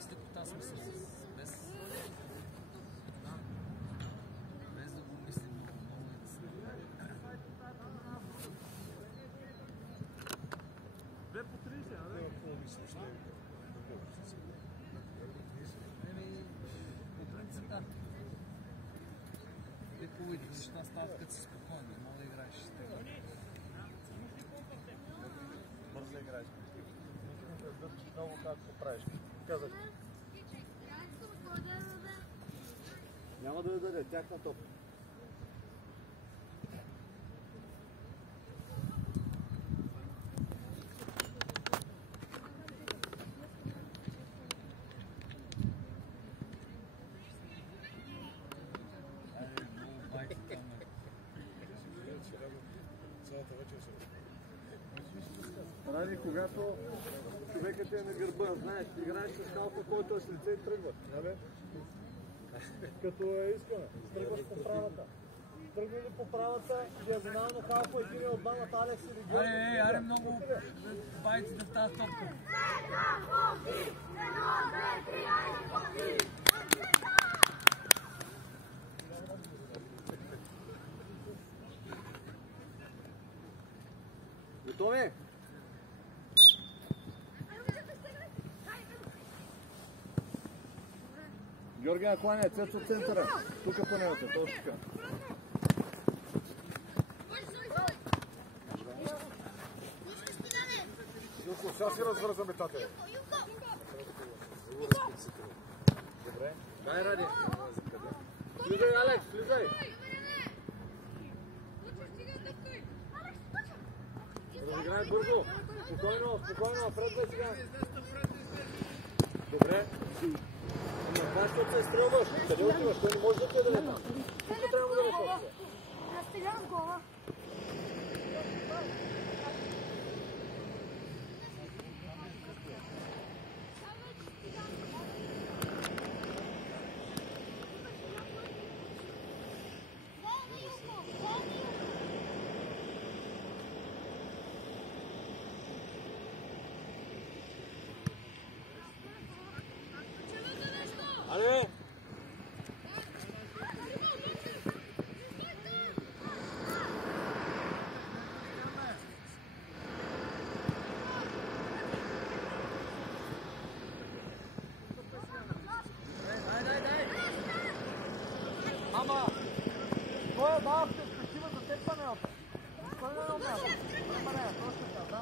без лекота, смисъл, без да го мислим много и да се направи. 2 по 30, а да? Какво мислиш? По принцип, да. Те хубавите неща стават като си спокойни, не мога да играеш с тега. Бързо играеш. Дърчиш много както правиш. Казах. Няма да я даде, тяхна топка. Ради, когато човекът е на гърба, знаеш, играеш с халфа, който е с лице и тръгваш, нали? Като е искане, тръгваш по правата. Тръгва ли по правата, диагонално халфа, един от двамата Алекс или Георги. Аре, много байците в тази топка. Готови? Георги накланя, Цецо от центъра. Тук по него, точно така. Юко, сега си развързаме тате. Добре. Дай, Ради. Влизай, Алекс, влизай. Разиграй бързо. Спокойно, спокойно, напред бе сега. Добре. Това ще се изстрелваш. Къде отиваш? Той не може да ти е да не там. Тук трябва да не точно. Разстрелян гола. Аре! Ама! Той е бавка, спешива за теб панелта. Той не е умял. Добре, точно така, да.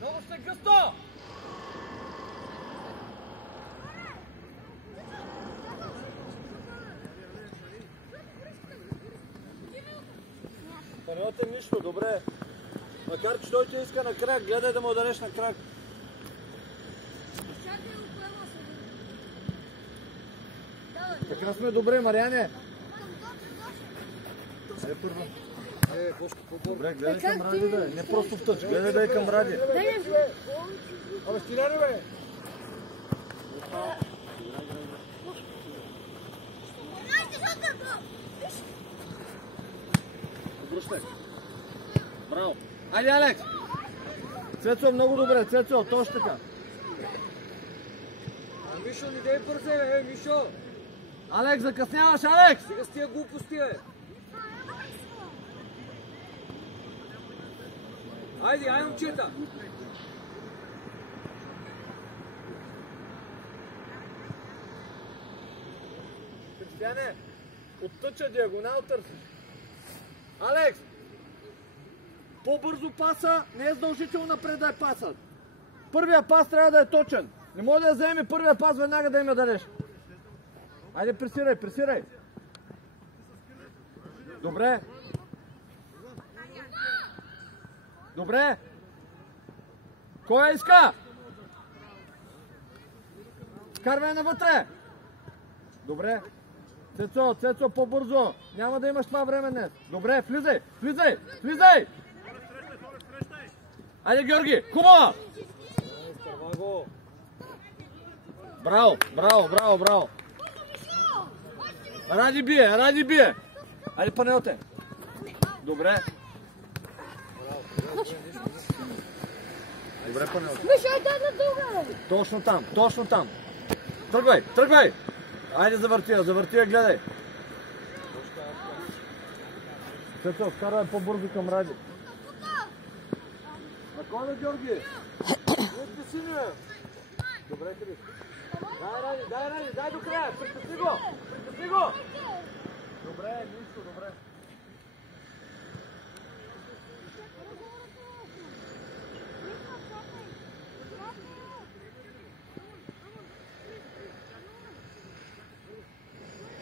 Много сте гъсто! Панелата е нищо, добре. Макар че той те иска на крак, гледай да му удареш на крак. Така сме добре, Мариане. Е, първо. Добре, гледай към Ради да е. Не просто в тъч, гледай да е към Ради. Абе, стиляни бе! Обръщай. Браво. Айде, Алекс! Цецо, много добре, Цецо, точно така. Мишо, не дай бързе, бе, Мишо! Алекс, закъсняваш, Алекс! Сега с тия глупости, бе! Айде, айде, момчета! Кристияне, от тъча диагонал търсиш. Алекс! По-бързо паса, не е задължително напред да е пасът. Първия пас трябва да е точен. Не може да я вземе първия пас, веднага да им я дадеш. Айде, пресирай, пресирай. Добре. Добре. Кой я иска? Вкарвай навътре. Добре. Цецо, по-бързо. Няма да имаш това време днес. Добре, влизай, влизай, влизай. Айде, Георги, хубава. Браво, браво, браво, браво. Ради бие. Айде, Панелте. Добре. Добре, Панелте. Точно там. Тръгвай. Айде, завърти я, гледай. Цецо, вкарвай по-бързо към Ради. На кой, Георги? Не си синя. Добре, Крис. Дай, Ради, дай до края. Притисни го. Добре, нищо, добре.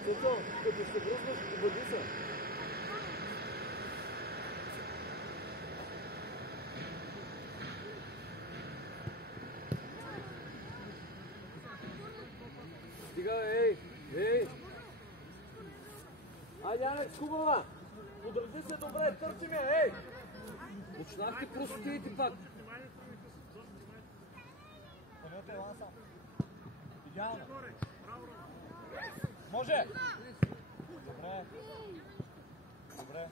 Цецо, като ще бръснеш, бъди се. Стига, ей! Айде, Алекс, хубава! Подрази се добре, търси ме, ей! Почнахте простите пак. Идеално. Може! Добре.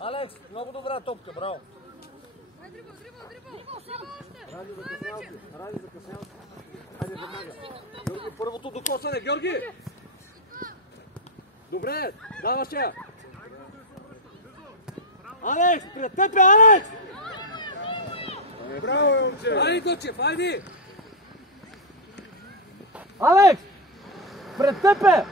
Алекс, много добра топка, браво! Ради, закъснял си. Айде, веднага. Георги, първото докосване, Георги! Добре, даваш я! Алекс, пред тебе, Алекс! Браво, момче! Айде, Кочев, айде! Алекс! Пред тебе!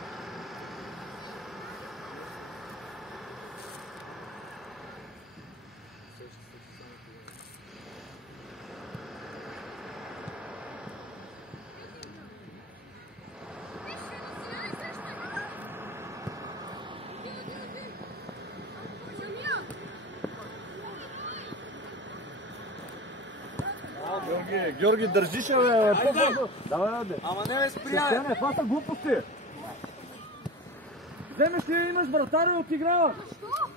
Георги, държиш я, бе, по-бързо. Давай, бе. Ама не спряй! Това са глупости. Вземеш ли имаш вратаря и отиграваш?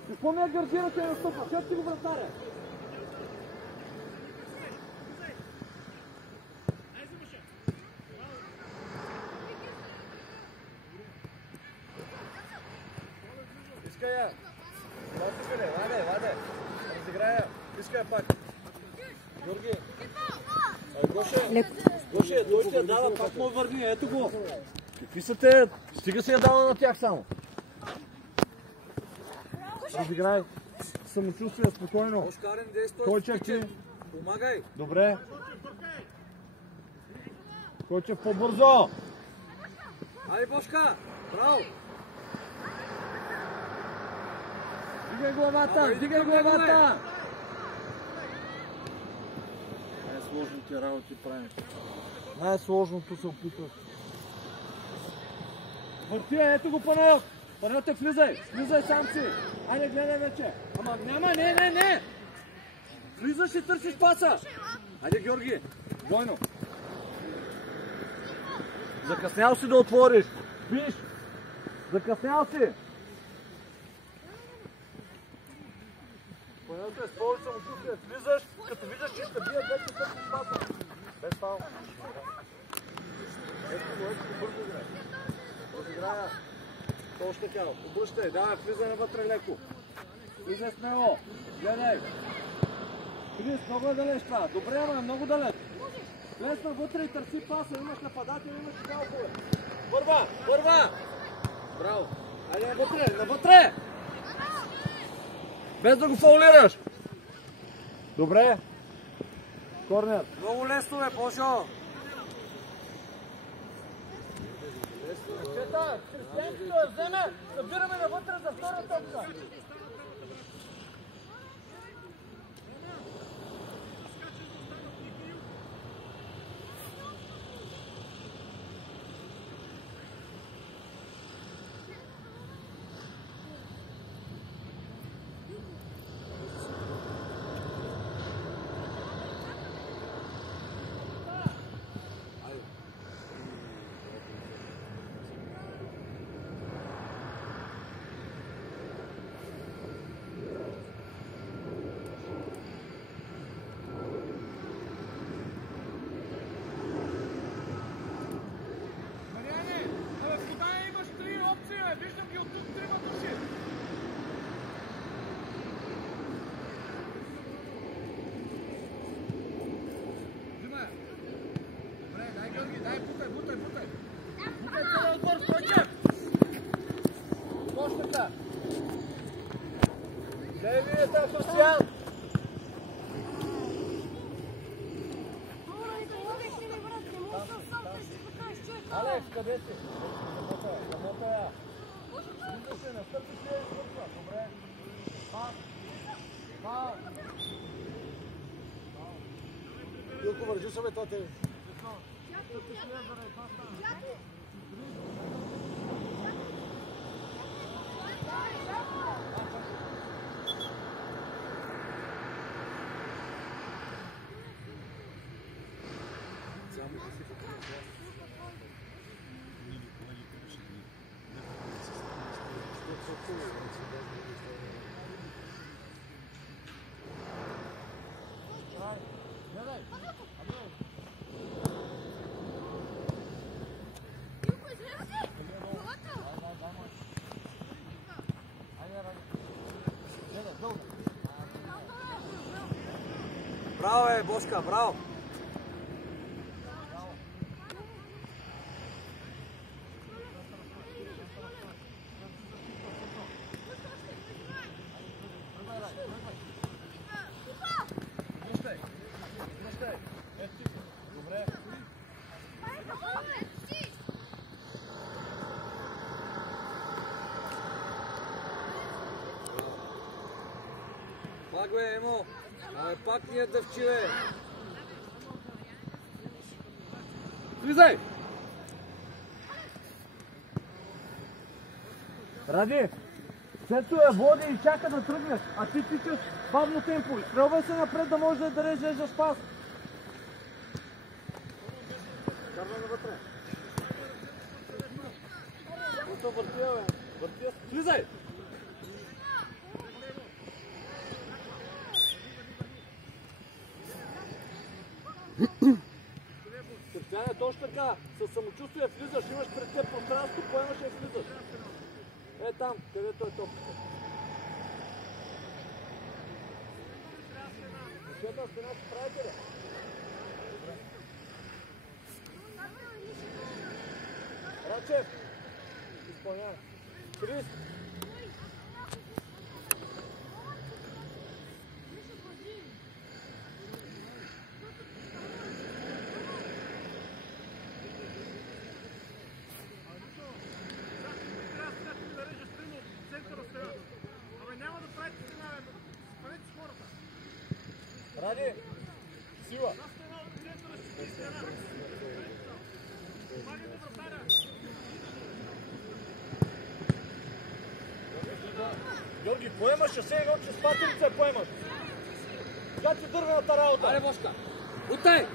Какво ме гардирате на стъпа? Шеп ти го вратаря. Искай я. Ваде. Разиграй я. Искай я пак. Георги. Гоше, той ще я дава, пак му върни, ето го. Какви са те? Стига се я дава на тях само. Разиграй. Самочувствие, спокойно. Бошкарен, действай. Койчев ти. Помагай. Добре. Койчев, по-бързо. Айде, Бошка. Браво. Дигай главата. Най-сложните работи правиш. Най-сложното се опитваш. Върти, ето го Панел. Панел, те влизай сам си. Айде, гледай вече. Ама няма, не. Влизаш и търсиш паса. Айде, Георги. Двойно. Закъснял си да отвориш. Виж. Закъснял си. Панел, те с повече самочувствие. Влизаш, като виждаш, че ще бият, вече търсиш паса. Без фаул. Ето го, бързо играй. Разиграя. Точно така, обръщай, давай, влизай навътре леко. Влизай смело, гледай. Крис, много е далеч това. Добре, ама е много далеч. Влез навътре и търси паса, имаш нападател, имаш галкове. Върва! Браво. Айде навътре! Без да го фаулираш. Добре. Корнер. Много лесно е, Бошо. Чета, Християнчето я вземе, събираме навътре за втора топка. работа! Дай вие там, Социал! Алекс, къде си? Самото я. Вижда се, настъпи си я изпърква. Добре. Фал. Илко, вържи се бе това тебе. Браво, Бошка, браво! Пак бе, Емо! Абе, пак ни е дъвчи, бе! Влизай! Ради! Сето я води и чака да тръгнеш, а ти тичаш бавно темпо. Стрелвай се напред да можеш да дадеш за спас. Карвай навътре. Ото въртия, бе. Въртия. Влизай! Кристияне, точно така, със самочувствие влизаш, имаш пред теб пространство, поемаш и влизаш. Е там, където е топката. Защото стена се правите ли? Рачев, изпълнявай. Крис. Ради, сила. Георги, поемаш, ще сега че с патерица поемаш. Как си дървената работа? Аре, Бошка! Утай!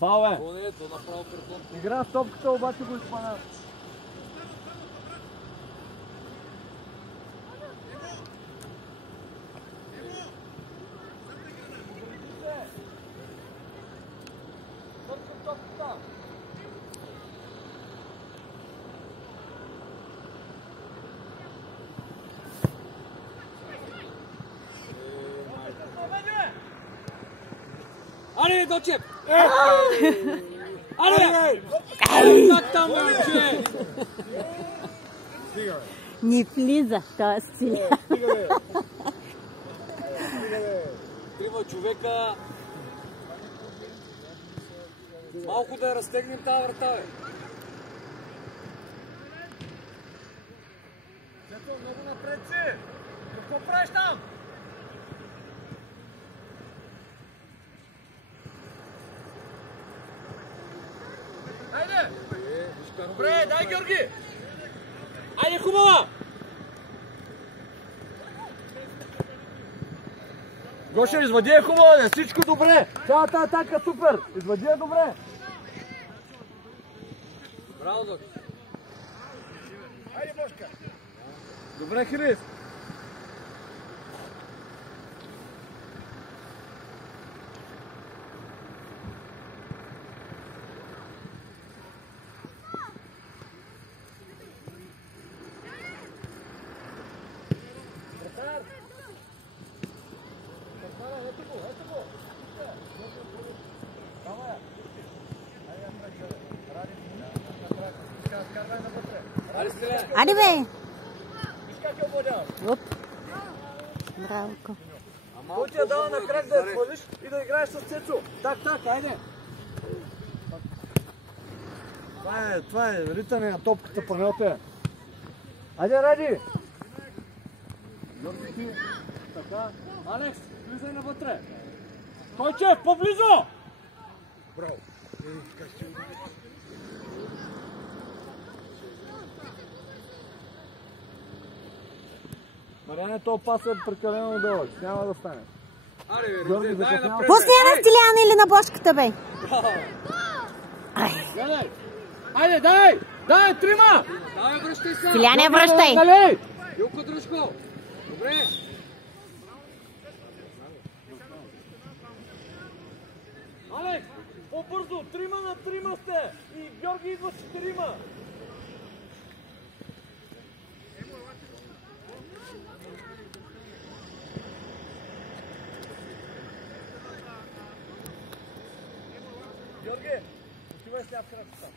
Фал е. Ето, направо картон. Игра с топката, обаче го изпълнява. Аре, Дочев! Аре! Как там, момче? Не влиза в този стил. Трима човека. Малко да разтегнем тази врата, бе. Цето, много напред си! Какво правиш там? Хайде! Добре, дай Георги! Айде, хубава! Гоша, извади е хубаво, не всичко добре! Цялата атака супер! Извади е добре! Браво, Док. Айде, Бошка! Добре, Хрис! Аде бе! Виж как я обладяваш. Оп. Бравко. Той ти я дава на крак да я свалиш и да играеш с Цецо. Так, айде. Това е ритане на топката, панелте. Айде, Ради! Георги ти, така. Алекс, влизай навътре. Койчев, поблизо! Браво. Мариане, този пас е прекалено дълъг. Няма да стане. Аре, дай напред. Пусни я на Стиляна или на Бошката, бе! Гледай! Айде, дай! Дай, трима! Давай, връщай се. Стиляне, връщай! Нали? Илко, дръж го. Добре. Алекс, по-бързо! 3 на 3 сте! И Георги идва с 4. Георги, отивай с ляв крачка.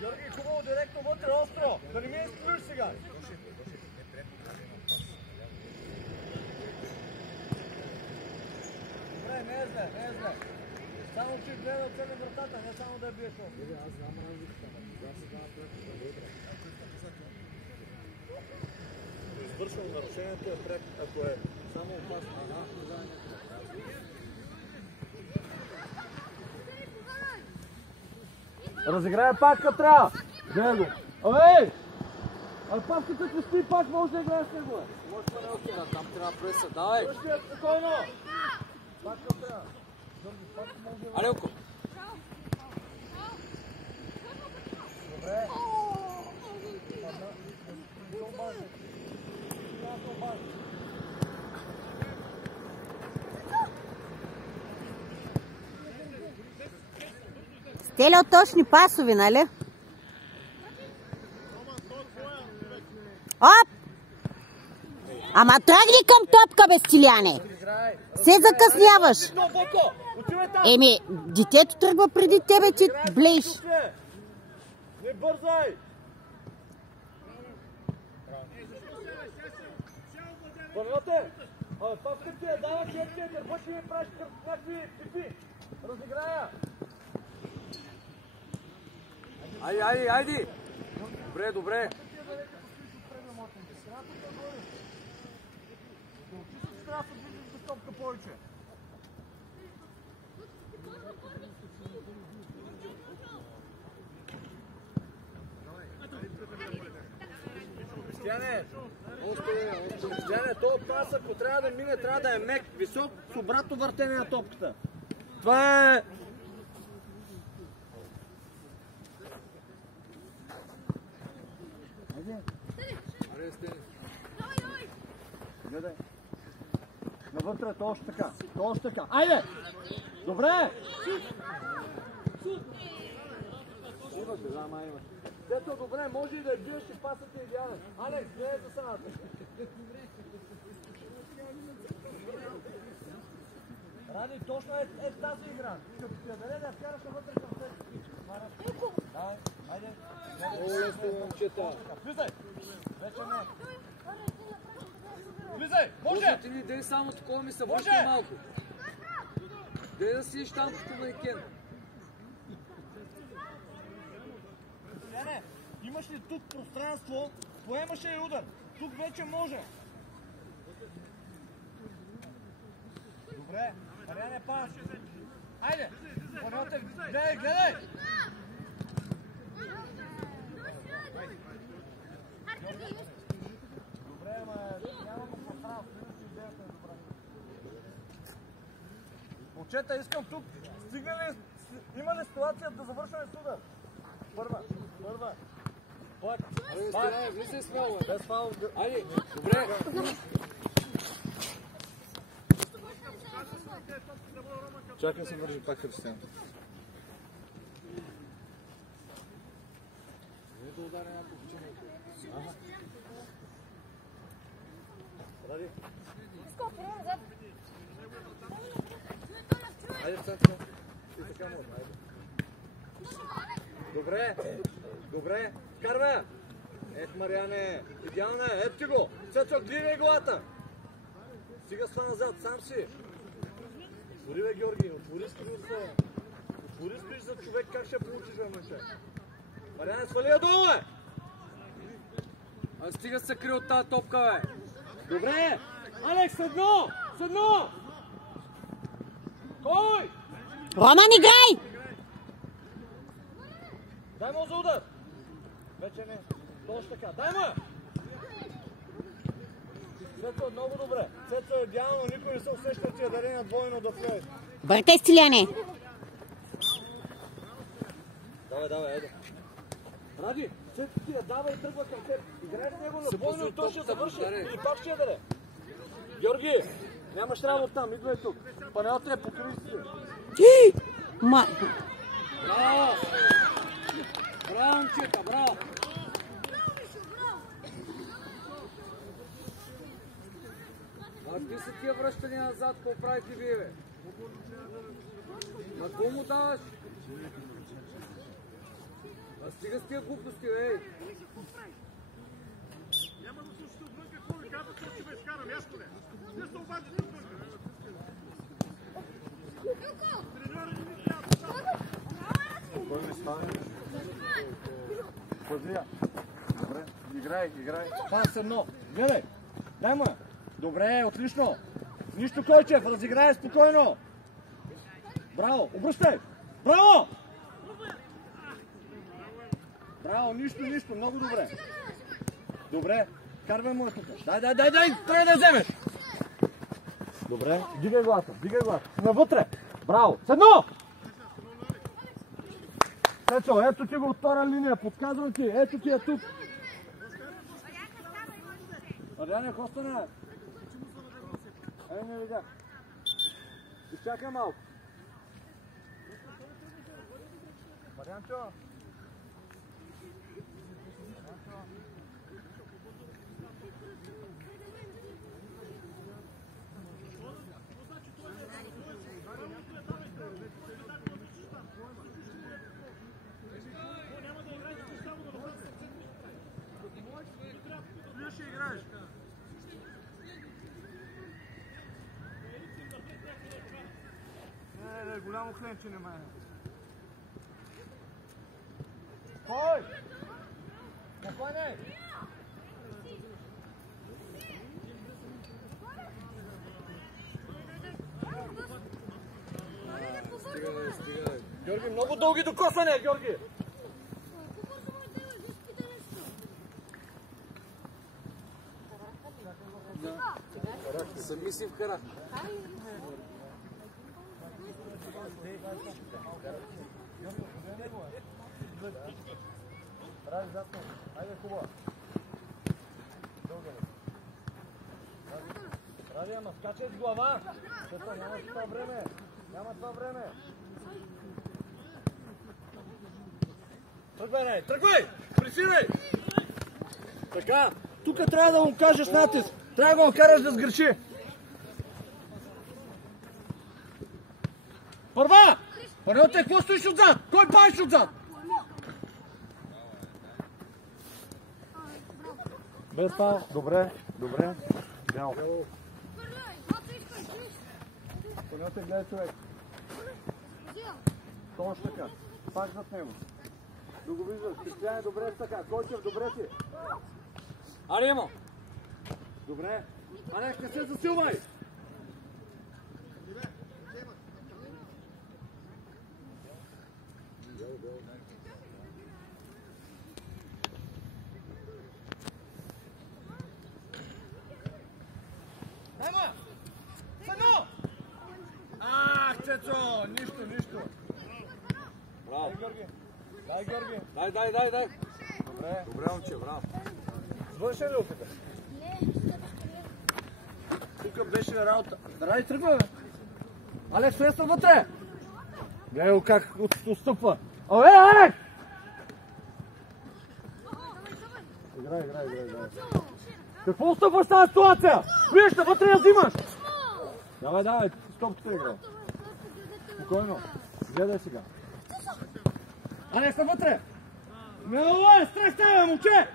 Георги, хубаво, директно вътре, остро! Да не ми изплюш сега! Добре, не е зле. Само че гледа от цели вратата, не само да я биеш още. Аз знам разликата, кога се дава пред. Извършвам нарушението е пред, ако е само опасно. Разиграя пак като трябва. Гледай го. Абе! А папката ако стои пак може да играеш с него. Може да не окера, там трябва преса. Давай. Спокойно. Пак като трябва. Аре, Илко. Добре. Стеля от точни пасови, нали? Оп! Ама тръгни към топка, бе, Стиляне! Се закъсняваш! Еми, детето тръгва преди тебе, ти блейш. Не бързай! Първате! Абе, папка ти я дава клетка, дърбаш и ми правиш някакви пипи. Разиграя! Айде. Добре. Трябва да се движиш без топка повече. Стяне, този пас, ако трябва да мине, трябва да е мек, висок, с обратно въртение на топката. Това е... Аре, стени. Гледай. Навътре, то още така. Айде! Добре! Имаш, имаш. Дето, добре, може и да биеш и пасът е идеален. Алекс, гледай за самата. Ради, точно е тази игра. Като ти я даде да я вкараш навътре към теб. Давай, айде. Много лесно, момчета. Влизай! Вече не. Влизай! Може! Ти ни дай само такова ми се върши малко. Дай да сидиш там като манекен. Не, имаш ли тук пространство, поемаше и удар. Тук вече може. Добре, Мариане пас. Айде! Гледай! Добре, ама няма го пространство. Момчета, искам тук. Има ли ситуация да завършваме с удар? Първа. Пак. Айде, Стиляне, влизай смело, бе. Без фаул. Айде, добре. Чакай се вържи пак Християн. Не да ударя някой в чинето. Ради. Айде в центъра. И така може, айде. Добре, добре. Вкарвай! Ето, Мариане, идеална е, ето ти го. Цецо, гледай главата. Стига с това назад, сам си. Отвори, бе, Георги, отвори скринца. Отвори скринч за човек, как ще получиш, бе, мъже? Мариане, свали я долу, бе! А стига се крие от тази топка, бе. Добре! Алекс, седно! Седно! Кой? Роман, играй! Дай му за удар! Вече не. Точно така. Дай му! Цецо, много добре. Цецо е идеално, никой не се усеща тия дарения двойно да влезе. Бъркай, Стиляне! Давай, айде. Ради, Цецо ти я дава и тръгва към теб. Играй с него на двойно и той ще завърши. Или пак ще я даде. Георги, нямаш работа там, идвай тук. Панелата е покри си. Ма... Браво! Браво, момчета, браво! А какви са тия връщания назад, какво правите вие, бе? На кого му даваш? А стига с тия глупости, ей! Няма да слушате отвън какво ви казват, че ме изкарам, ясно ли? Не се обадите отвън. Треньора не ми трябва да става. Кой ми стане? Пазлия. Добре, играй. Пас едно. Гледай. Дай му. Добре, отлично. Нищо, Койчев, разиграй спокойно. Браво, обръщай. Браво! Браво, нищо, много добре. Добре, карвай му тук. Дай, трябва да вземеш. Добре, дигай главата. Навътре. Браво, седно! Цецо, ето ти го от втора линия, подказвам ти, ето ти е тук. Адриане, Костана. Не видях. Изчакай малко. Марианчо. Голямо хленче не май. Кой? Какой не? Стига. Георги, много дълги докосване, Георги! Сами си вкара. Ради, зато. Айде, хубаво. Ради, ама скачай с глава. Защото няма това време. Тръгвай, Ради, тръгвай! Пресирай! Така, тук трябва да му кажеш натиск. Трябва да го караш да сгреши. Първа! Първата, какво стоиш отзад? Кой паеш отзад? Без това, добре. Бял. Първата гледа човек. Точно така. Пак зад него. Да го виждаш. Кристияне, добре с така. Койчев, добре си. Аримо! Добре. Алекс, не се засилвай! Дайма! Седно! Ах, Цецо! Нищо! Браво! Дай, Георги! Дай. Добре. Добре. Добре, момче, браво. Свърши ли опита? Тук беше работа. Ради тръгва, бе. Алекс, влезна вътре. Гледай го как отстъпва. Алекс! Играй. Какво отстъпваш тази ситуация? Виж, навътре я взимаш. Давай, стопката играй. Спокойно. Гледай сега. Алекс, навътре. Мело е, страх става, момче!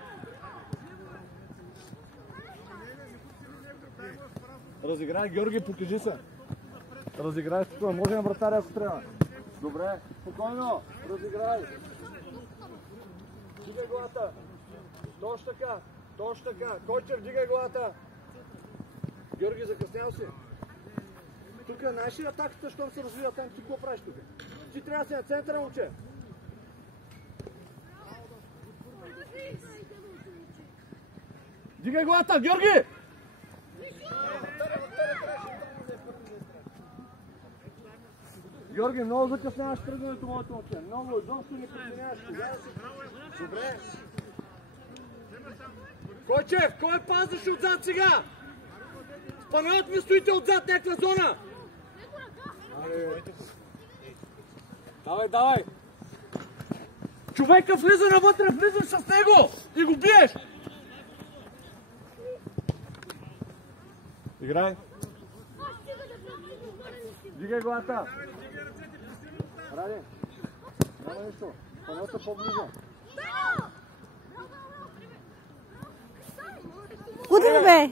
Разиграй, Георги, покажи се. Разиграй, спокойно. Може на вратаря, ако трябва. Добре, спокойно. Разиграй. Дигай главата. Точно така. Койчев, дигай главата. Георги, закъснял си. Тук знаеш ли атаката, щом се развива там, ти какво правиш тук? Ти трябва да си на центъра, момче. Дигай главата, Георги! Георги, много закъсняваш тръгването, моето момче. Много, изобщо не преценяваш. Добре. Койчев, кой пазваш отзад сега? Спанелът ми стоите отзад някаква зона. Давай. Човека влиза навътре, влизаш с него и го биеш. Играй. Дигай главата. Ради. Няма нищо. Панелата по-близо. Удари, бе!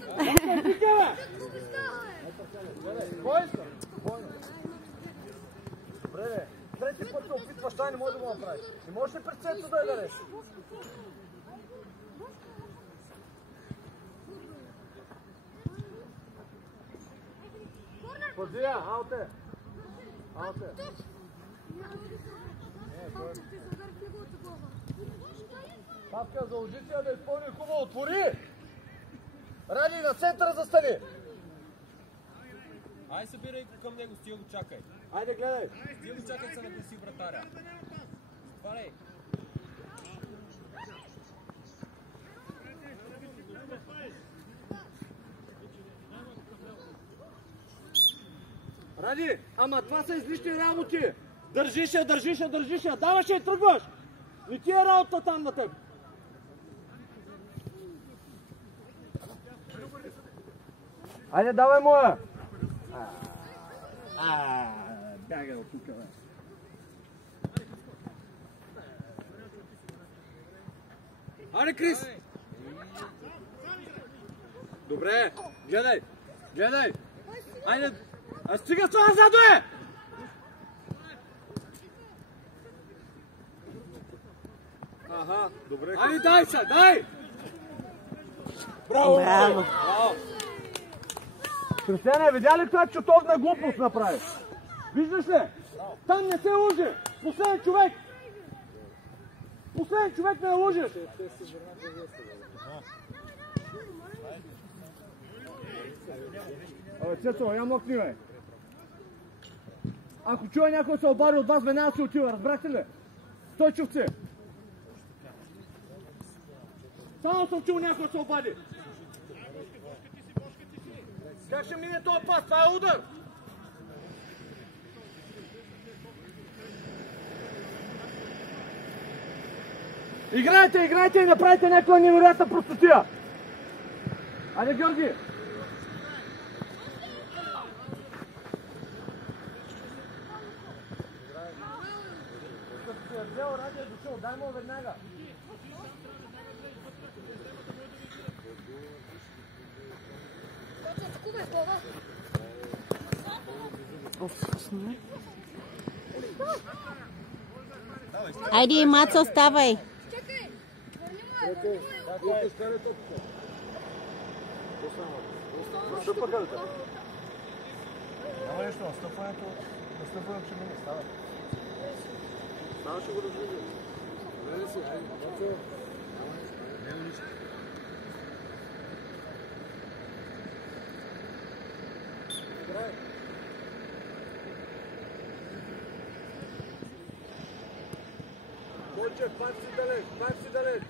Добре, бе. Трети път се опитваш, това не може да го направиш. Не можеш ли пред центъра да я дареш? Пазия, ауте! Павка, заложи си да изпълни хубаво. Отвори! Ради, на центъра застани! Ай, събирай към него, стига го чакай. Айде, гледай! Стига го чакай, се нагласи вратаря. Отваряй! Ради, ама това са излишни работи! Държиш я! Даваш я и тръгваш! Не ти е работа там на теб! Айде, давай моя! Бягай от тук, бе! Аре, Крис! Добре, гледай! Айде! А стига това назад, бе! Аха, добре. Айде, дай са, дай! Браво! Християне, видя ли това чутовна глупост направи? Виждаш ли? Там не се лъже! Последен човек не лъжеш! Абе, Цецо, я мокни, бе! Ако чуя някой се обади от вас, веднага се отива, разбрахте ли? Стойчовци! Само съм чул някой се обади! Как ще мине този пас? Това е удар! Играйте и направите някаква невероятна простотия! Айде, Георги! Ради е дошъл, дай му веднага! Айде, Мацо, ставай! Няма нещо, настъпването ще мине, става. Става ще го развиди. Гледай си, айде. Няма нищо. Играй. Кончев, пак си далеч.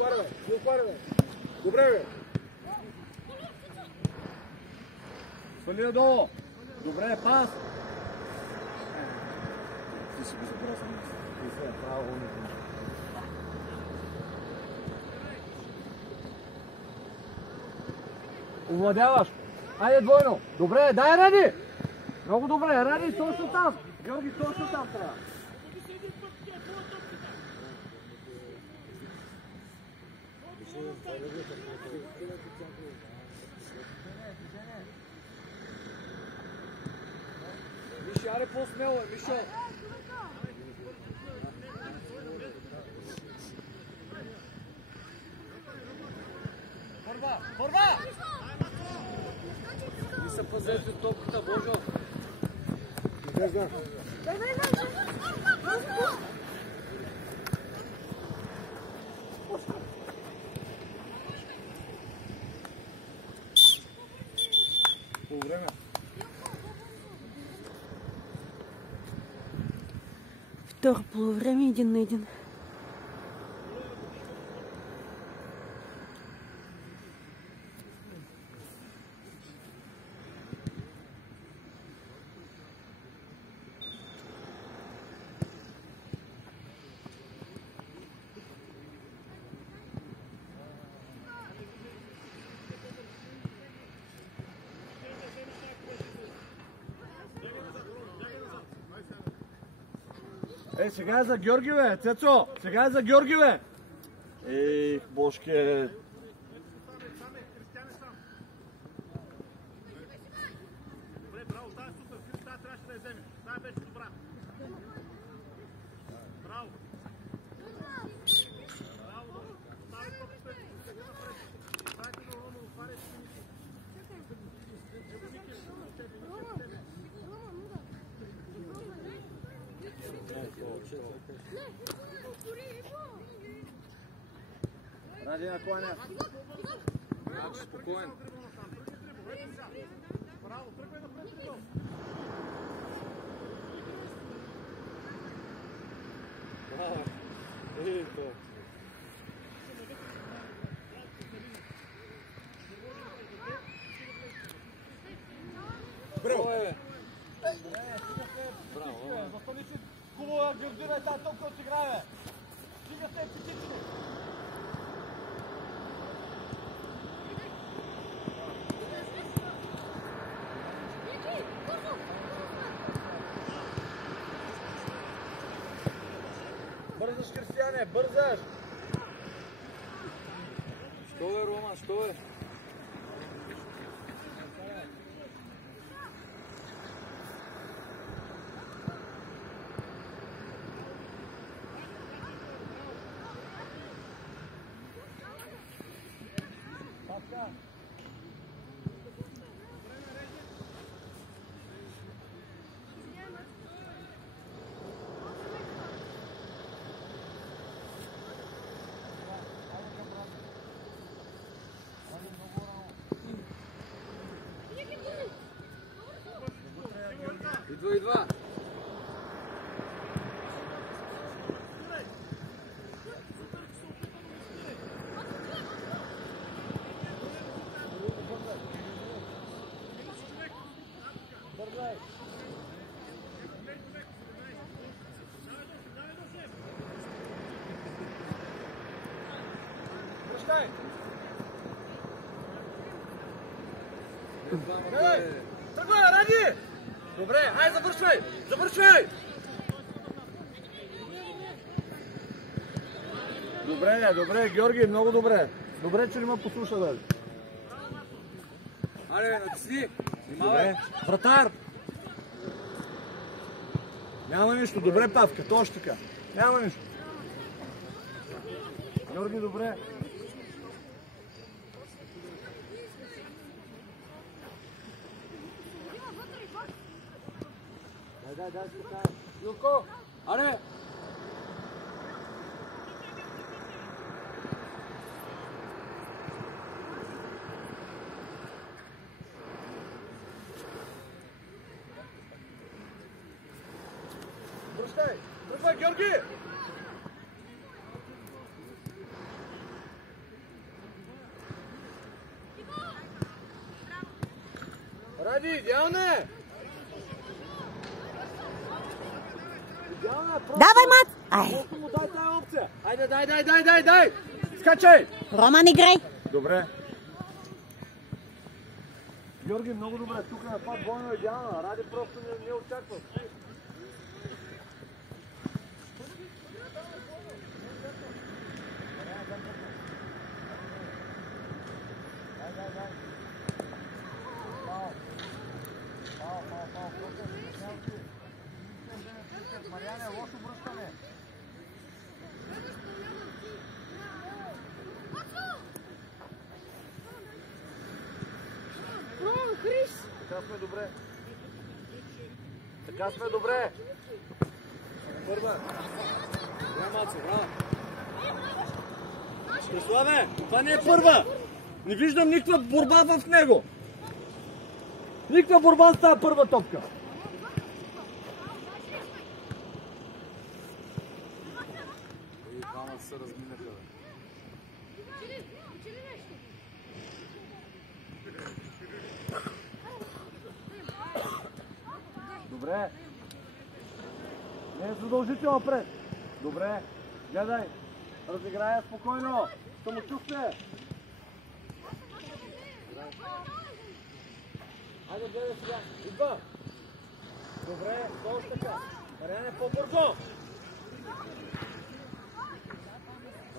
отваряй. Добре, бе. Свали надолу. Добре, пас. Ти си го забрал за нас. Ти се направо не. Овладяваш. Айде двойно. Добре, дай Ради. Много добре, Ради, точно там. Георги, точно там трябва. Мишо, аре по-смело, Мишо. Борба! Не са пазете от топката, Божо. По време. Второ полувреме 1-1. Ей, сега е за Георги, бе, Цецо! Сега е за Георги, бе! Ей, Бошке! Добре, браво, тази супер, тази трябваше да я вземеш. Тази беше добра. Браво! Браво, ставай топите. Правите да Рома, отваряйте си. Ради накланя. Значи, спокоен. Браво, тръгвай напред, тръгвай. Ето. Браво! Браво. Запали си хубаво, Георгина е тази топка от играе. Стига се епитични. Бързаш, Кристияне, бързаш! Що е, Роман, що е? Идва. Прощай! Тръгвай, Ради! Добре, ай, завършвай! Завършвай! Добре, Георги, много добре. Добре, че не ме послуша, бе. Аре, натисни! Добре. Вратар! Няма нищо. Добре, Павка, точно така. Няма нищо. Георги, добре. Дай, Юко! Аре! Тръгвай, Георги! Ради, идеално е! Идеално е, просто... Давай, Мат! Ай, Просто му дай тая опция. Айде, дай! Скачай! Роман, играй! Добре. Георги, много добре. Тук на това двойно идеално. Ради просто не очаква. Мариане, лошо връщане. Така сме добре. Първа. Браво, Мацо, браво. Преславе, това не е първа. Не виждам никаква борба в него. Никаква борба с тази първа топка. И двамата се разминаха, бе. Добре. Не е задължително пред. Добре. Гледай. Разиграя спокойно. Самочувствие. Айде, гледай сега. Идва. Добре. Точно така. Мариане, по-бързо.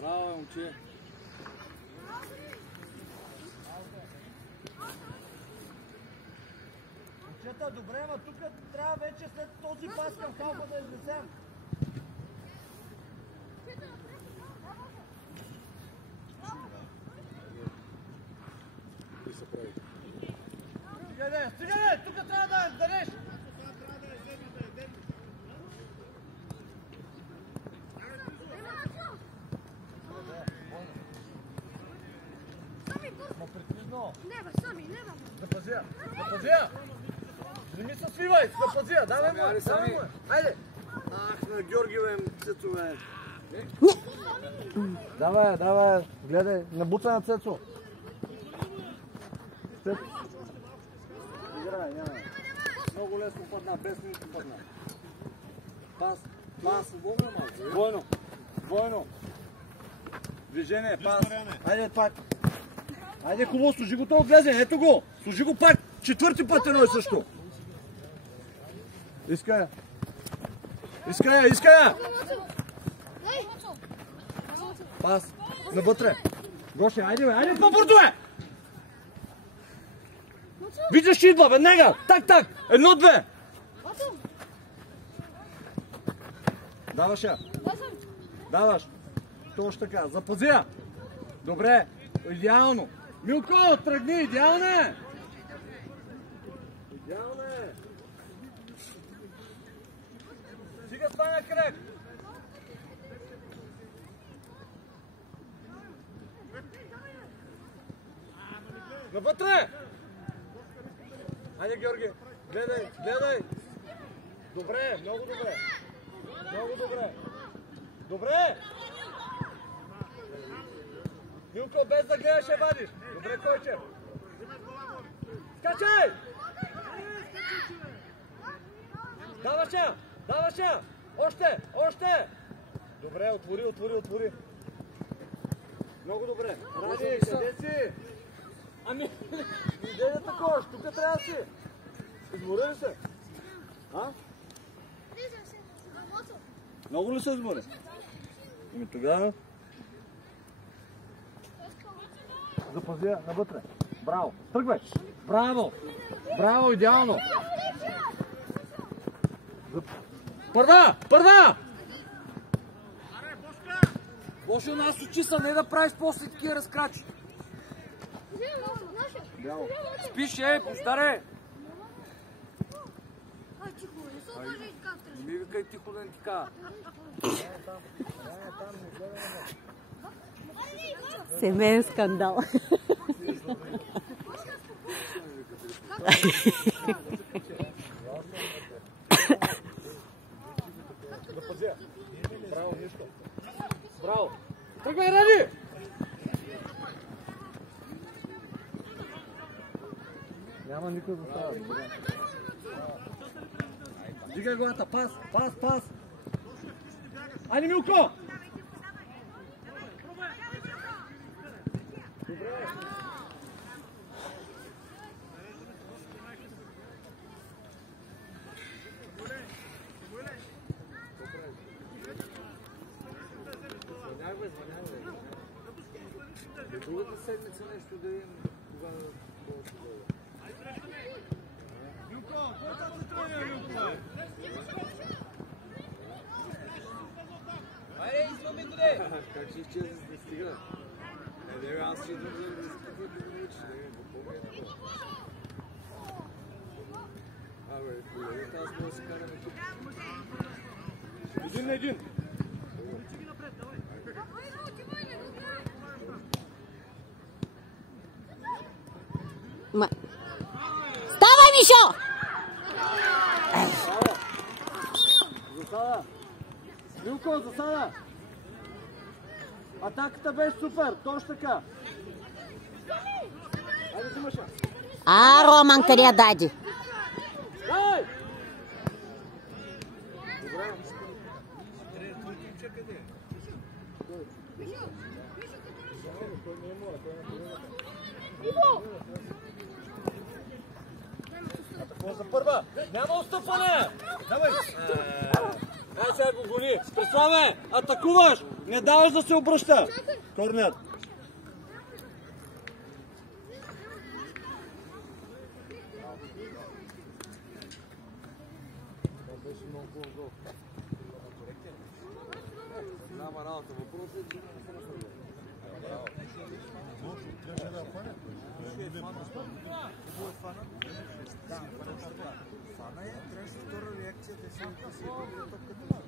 Браво, момче. Момчета, добре, ама тук трябва вече след този пас към халфа да изнесем. Стига, тук трябва да дадеш. Ма прецизно. Запазя. Не ми се свивай, запазя. Давай му. Айде. Ах, на Георгиеве цецове. Давай, гледай, набута на Цецо. Играй, няма. Много лесно падна, без нищо падна. Пас, Свободно, малко. двойно. Движение, пас. Айде пак. Айде хубаво, служи го това влезе, ето го. Служи го пак, четвърти път едно и също. Иска я. Пас, навътре. Гоше, айде, по-бързо е! Виждаш, че идва, веднага! Так! Едно-две! Даваш. Точно така, запази я! Добре, идеално! Милко, тръгни, идеално е! Стига стана крак! Навътре! Айде, Георги, гледай! Добре, много добре! Добре! Милко, без да гледаш, ще вадиш! Добре, Койчев! Скачай! Даваш я! Още! Добре, отвори! Много добре! Ради, къде си? Ами, иде да такова, тук трябва да си. Измори ли се? А? Много ли се измори? Ами тогава... Запази я навътре. Браво. Тръгвай. Браво, идеално. Първа! Боже, нас очи са, не да правиш после такива разкрачи. Спиш, старе! Не ми викай тихо да не ти кажа. Семейен скандал. Браво! Тръгвай, Ради! Няма никой да става. Дигай главата, пас! Айде, Милко! Другата седмица нещо да им кога да Айде, извъми къде! как ще изчезне да стига? Аз ще идвам за да изпитвам да го учи, да го помня. Абе, колегата, аз мога да се караме тук. Един на един. Ставай, Мишо! Засада. Милко, засада. Атаката беше супер, точно така. Айде, взимаш я. Роман, къде я даде? Дай! Какво за първа? Няма отстъпване! Давай! Ай, сега го гони! Преславе! Атакуваш! Не даваш да се обръща! Корнер! Голяма работа. Въпросът е, че не се насъдва. Фана е, трябваше втора реакция, те са си победа топката.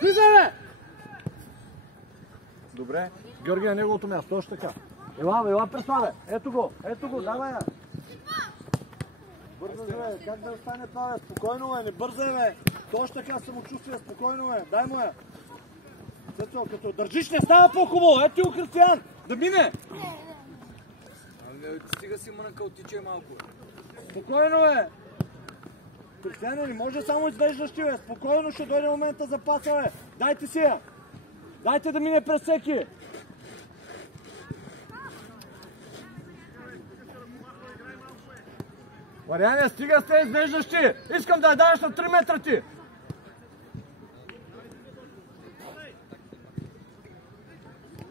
Влизай, бе! Добре. Георги на неговото място, точно така. Ела, Преславе. Ето го, давай я. Бързай, бе, как да остане това, бе? Спокойно, бе, не бързай, бе. Точно така самочувствие, спокойно, бе. Дай му я. Цецо, като държиш не става по-хубаво. Ето го, Християн, да мине. Стига си мънъка, оттичай малко. Спокойно, бе. Християне, не може само извеждащи, бе. Спокойно ще дойде момента за паса, бе. Дайте си я. Дайте да мине през всеки. Мариане, стига сте извеждащи. Искам да я даваш на 3 метра ти.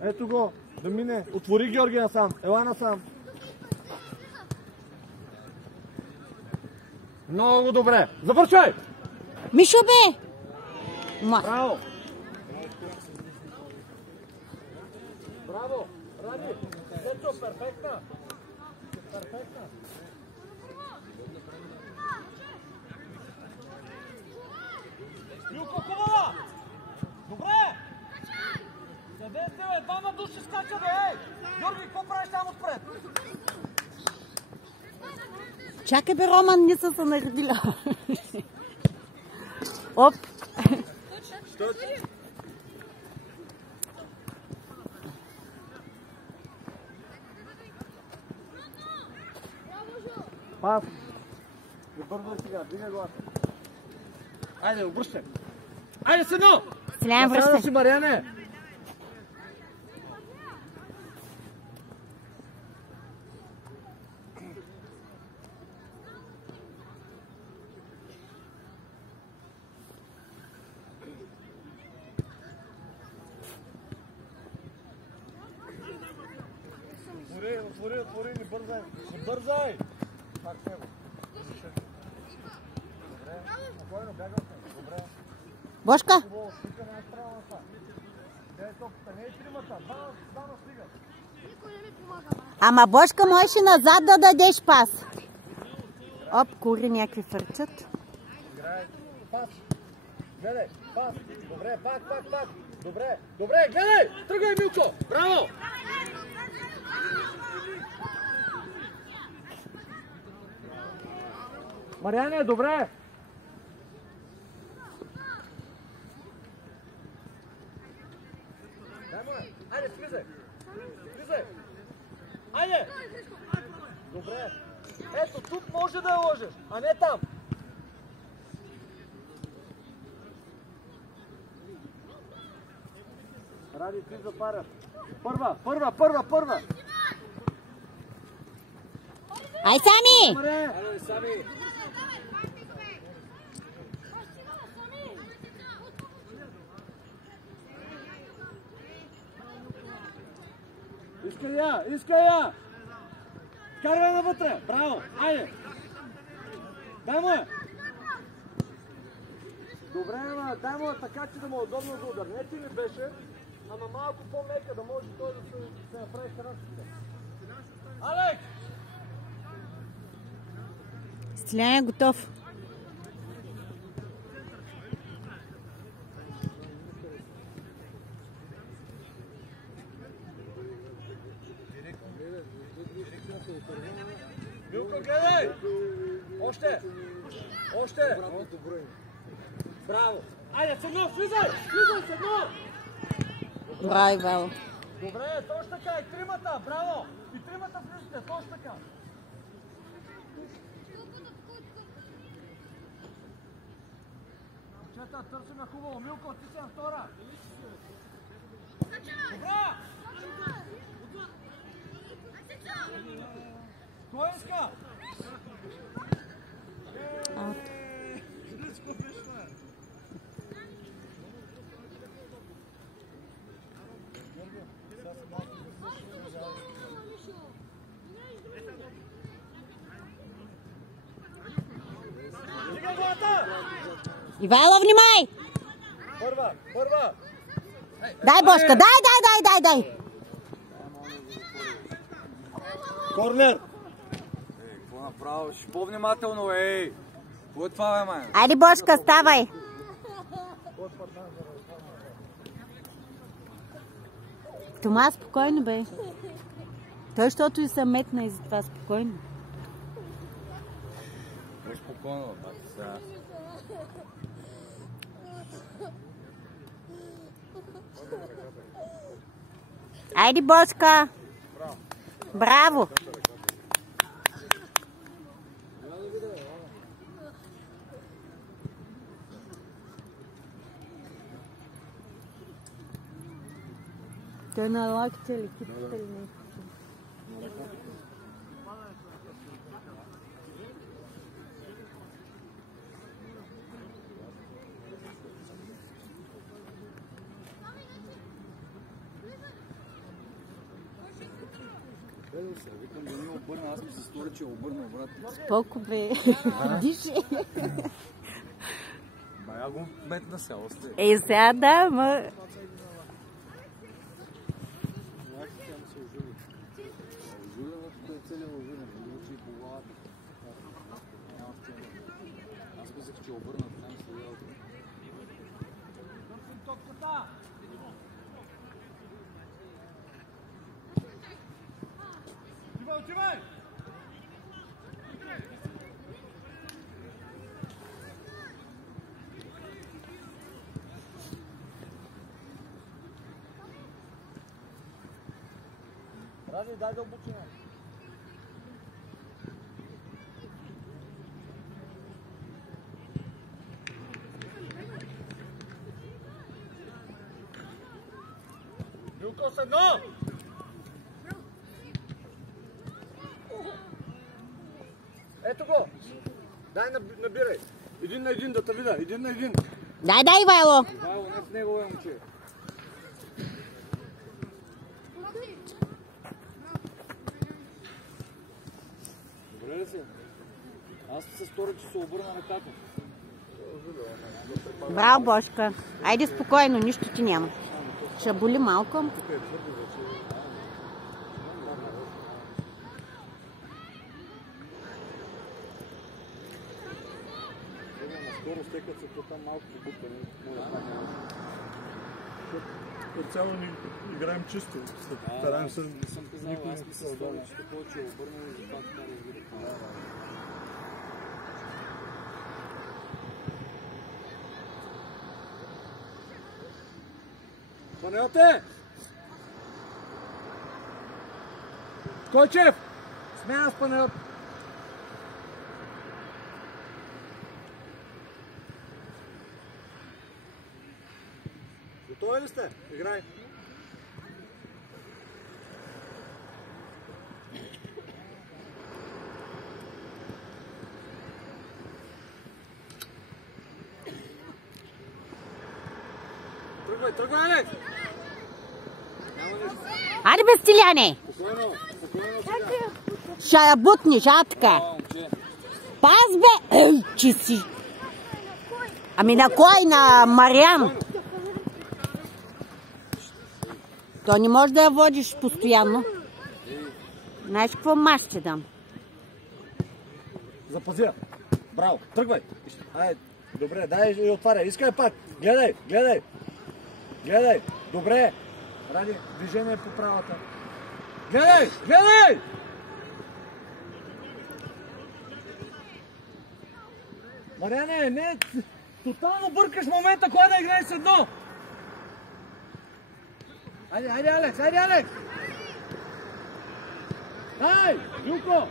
Ето го, да мине. Отвори Георги насам. Ела насам. Много добре. Завършвай! Мишо, бе! Браво! Браво! Ради! Сечо, перфектна! Перфектна! Милко, хубава! Добре! Къде сте, бе? Двама души скача, бе! Ей! Георги, какво правиш там отпред? Чакай, бе, Роман, не са се наредила. Оп! Пас! Не бързай сега, дигай гласа. Айде, обръщай! Айде, сено! Стилян, Насада връщай. си, Мариане! Отвори, не бързай. Не бързай! Пак него. Добре, спокойно, бягам се. Добре. Бошка, Тук не е правилната. Де е топката? Не е тримата. Двама стигат. ама Бошка можеше назад да дадеш пас. Оп, кури някакви фърчат. Играй. Пас. Гледай. Пас. Добре, пак. Добре, гледай! Тръгай, Милко! Браво! Мариане, добре! Дай му, айде, слизай! Айде! Добре! Ето, тук може да я лъжеш, а не там! Ради, ти запаря. Първа! Ай, Сами! Ало, Сами! Иска я! Карвай навътре! Браво! Айде! Дай му я! Добре, дай му я така, че да му е удобно за удар. Не ти ли беше, ама малко по-мека, да може той да се направи характер. Алекс! Стилян е готов. Милко, гледай! Още! Браво! Айде, с едно, слизай с едно! Браво, Ивайло. Добре, точно така, и тримата, браво! И тримата влизате, точно така. Момчета, търсим на хубаво. Милко, ти си на втора. Добре! Кой иска? Ивайло, внимай! Първа! Дай, Бошка, дай! Корнер! Какво направиш? По-внимателно, ей! Какво е това, бе, май? Айде, Бошка, ставай! Тома, спокойно, бе. Той, защото и се метна и за това спокойно. Бъй спокойно, бе, сега. Айде, Бошка! Браво! Той на лаките ли, кипите ли не? Викам да не обърна, аз ми се стори, че обърна обратно. Споко, бе. Диши. Я го метна сега, още. Ей, сега да, ма... Аз мислех, че обърна там следва. Отивай! Ради, дай да обучим. Милко, с едно! Ето го! Дай набирай! Един на един да те видя! Един на един! Дай, Ивайло! Ивайло, не в него, бе, момче. Добре ли си? Аз се стори, че се обърна ръката. Браво, Бошка. Айде спокойно, нищо ти няма. Ще боли малко. Скоро стекат се там малко побутане. От цяло ни играем чисто. Стараем се никой не се отдава. Аз не повече обърна и затова така разбира. Панелте! Койчев! Смяна с Панел! Готови ли сте? Играй! Тръгвай, Алекс! Айде бе, Стиляне! Спокойно сега. Ще я бутнеш, а така? Паз бе! Ей, че си! Ами на кой? На Мариан? То не може да я водиш постоянно. Знаеш какво маш ще дам? Запази я. Браво, тръгвай. Айде, добре, дай и отваряй. Искай пак. Гледай, гледай. Гледай. Добре. Ради, движение по правата. Гледай, гледай! Мариане, не, тотално бъркаш момента, кога да играеш с едно. Айде, айде, Алекс, айде, Алекс! Дай, Юко!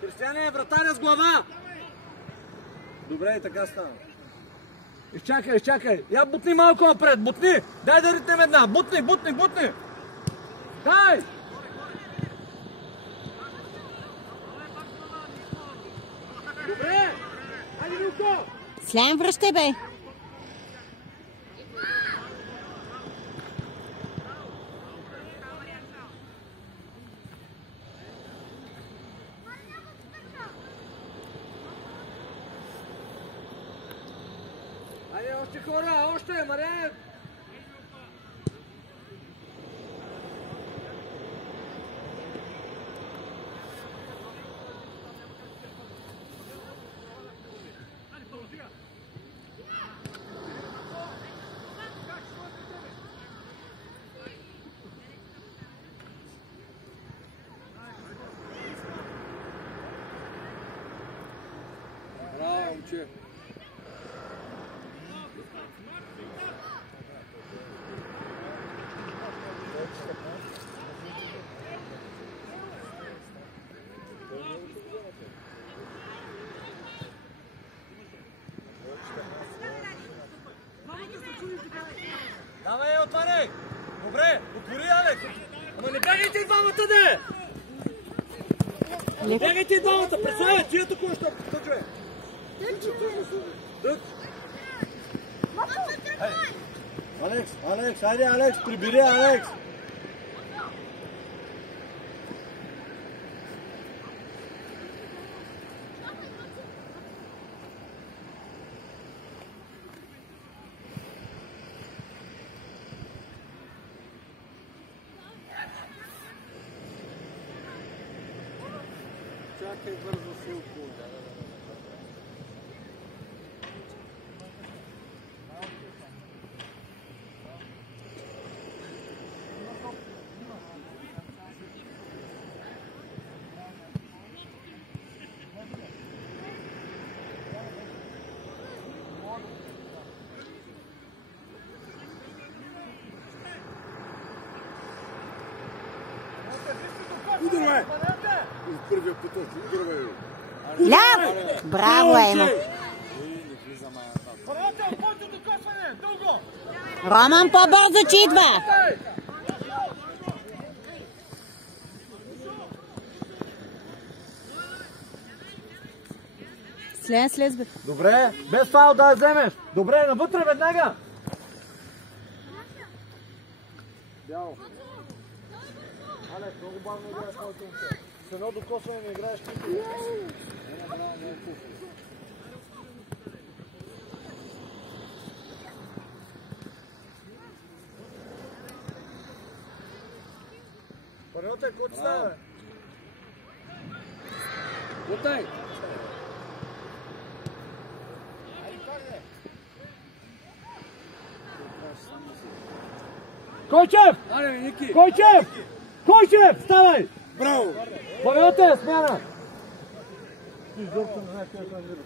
Кристияне, вратаря с глава! Добре, и така стана. Изчакай, изчакай! Я бутни малко напред, бутни! Дай да ритнем една! Бутни! Дай! Добре! Айде, Юко! Слян, връщай бе! Айде, още хора, още, Мариан! Браво, момче! Давай, отваряй! Добре, отвори, Алекс! Ама не бягайте и двамата, де! Не бягайте и двамата, представя, тия тук още тъчве! Тъч! Алекс, Алекс, айде, Алекс, прибери, Алекс! Чакай бързо Силко. Ударвай! Първия път, ударвай! Ляв! Браво, Емо! Роман, по-бързо, че идва! Слез бе. Добре, без фаул да я вземеш. Добре, навътре веднага. Бяло. Алек, много бавно играеш моето момче. С едно докосване не играеш никога. Не е вкусно. Париоте, какво ти става? Готай! Койчев! Аре, Ники! Койчев! Койчев! Ставай! Браво! Париоте, смяна! Ти изобщо не знаеш къде се намираш.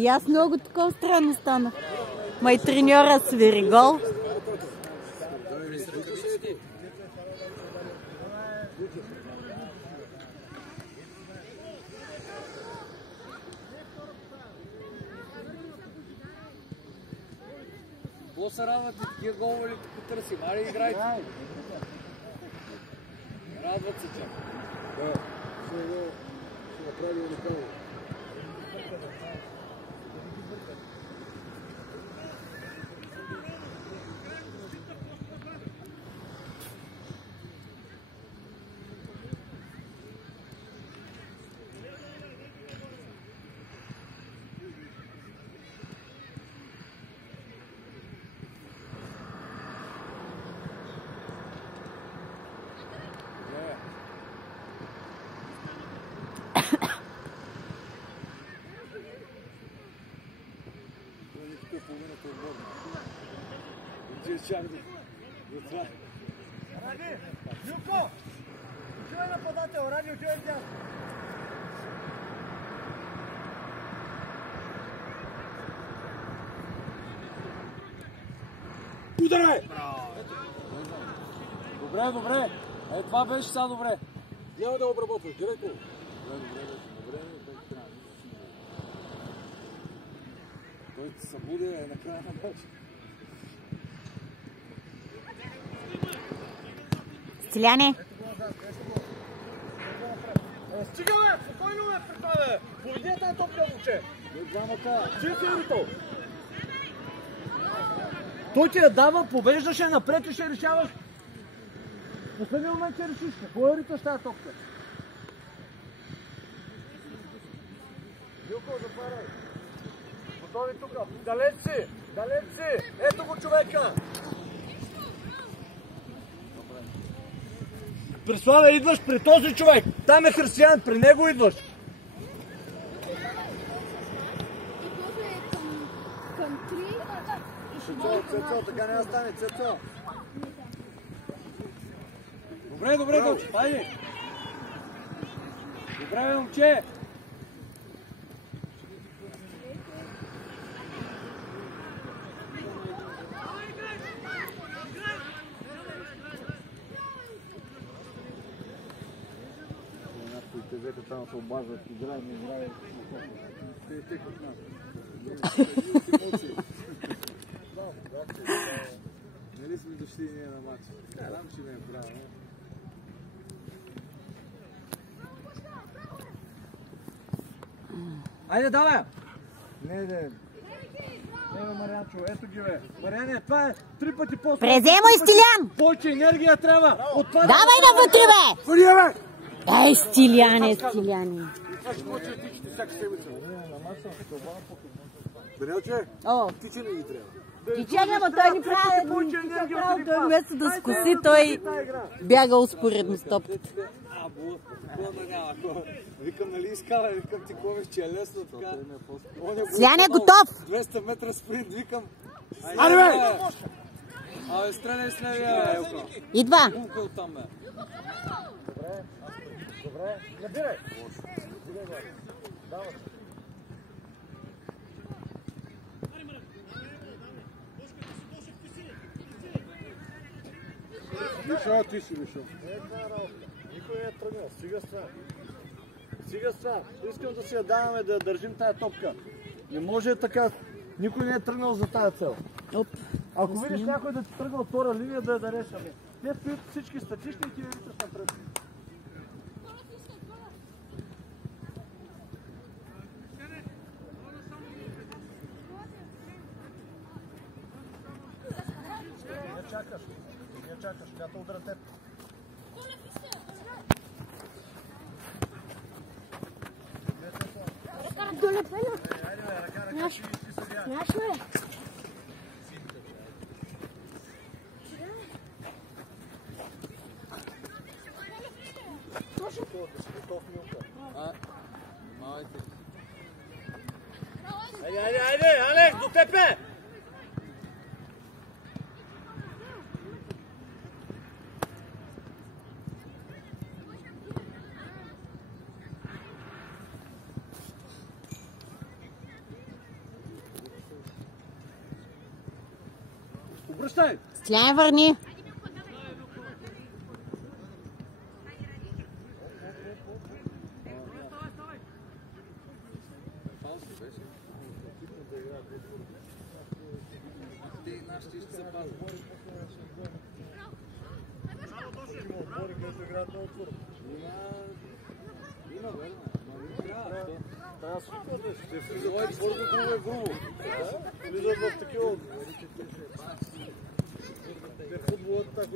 И аз много такова странно станах. Ма и треньора свири гол. Какво се радват и такива голове потърсим? Аре, играйте! Радват се, че. Да, ще направи уникално. Ради! Люко! Отивай нападател, Ради, отивай в дясно. Ударай! Добре, добре! Е, това беше сега добре. Няма да обработваш, директно. Той се събуди на края на матча. Стиляне, Стига, бе! Спокойно, бе, при това, бе! Поведи тази топка, момче! Чуй се, Рито! Той ти я дава, повеждаше напред и ще решаваш. В последния момент ще решиш. Какво е Рито с тази топка? Билко, запарай! Готови тук! Далеч си! Далеч си! Ето го човека! Преславе, идваш при този човек! Там е християн, при него идваш! Цецо, така не стане, Цецо. Добре, добре, Гочи, хайде! Добре, бе, момче! Те там се обаждат, играй, не играй. Те като нас. Нали сме дошли ние на матч? Знам, че не е правилно. Айде, давай! Не, Не, Марианчо, ето ги, бе. Мариане, това е 3 пъти по-слабо. преземай, Стилян! Повече енергия трябва. От това Давай навътре, бе! Фурия, бе! Ей, Стиляне, Стиляне. Това ще почва тичите всяка седмица. Даниелче, О, тича не ги трябва. тичане, ама той ни прави. Той вместо да скоси, той бяга успоредно с топката. Викам, нали изкара, викам ти ковеш, че е лесно така. Стиляне, готов! 200 метра спринт, викам. Айде, бе! Абе, стреляй с левия, Елка. Идва. Булка оттам, бе. Добре, набирай. Виша, ти си виша. Никой не е тръгнал, стига с това. Стига с това. Искам да си я даваме да държим тая топка. Не може така. Никой не е тръгнал за тая цел. Оп. Ако видиш някой да ти тръгва от втора линия, да я дареш. Те стоят всички статични и ти виждаш напред. Не чакаш, тя удара теб. Долепено. Знаеш ли? Айде, Алекс, до тебе! Обръщай! Стиляне, върни.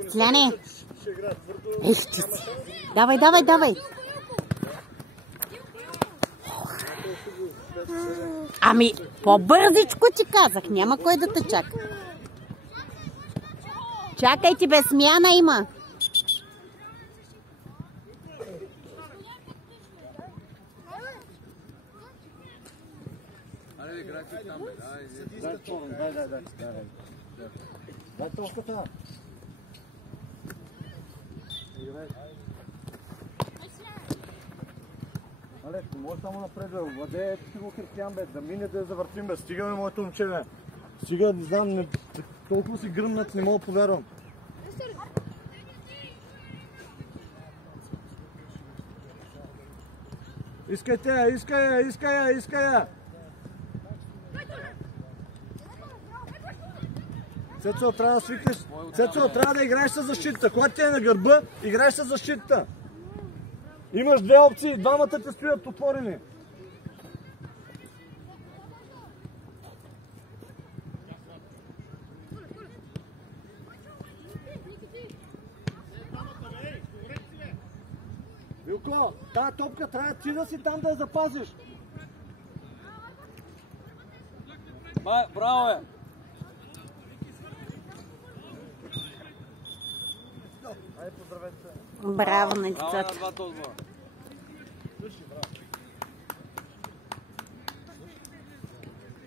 Стиляне. Ех ти си. Давай, давай, давай. Ами, по-бързичко ти казах. Няма кой да те чака. Чакайте, без смяна има. Аре, играйте там, бе. Дай топката. Алек, не може само напред, бе. Владе, ти го християн, бе. Да мине да я завъртим, бе. Стига, бе, моето момче, бе. Стига, не знам, толкова си гръмнат, не мога да повярвам. Искайте я, искай я. Цецо, трябва да свикнеш. Цецо, трябва да играеш със защитата. Когато ти е на гърба, играеш със защитата. Имаш две опции, двамата те стоят отворени. Вилко, тази топка трябва ти да си там да я запазиш. Браво, е! Айде, поздравете. Браво на Браво на децата. двата отбора.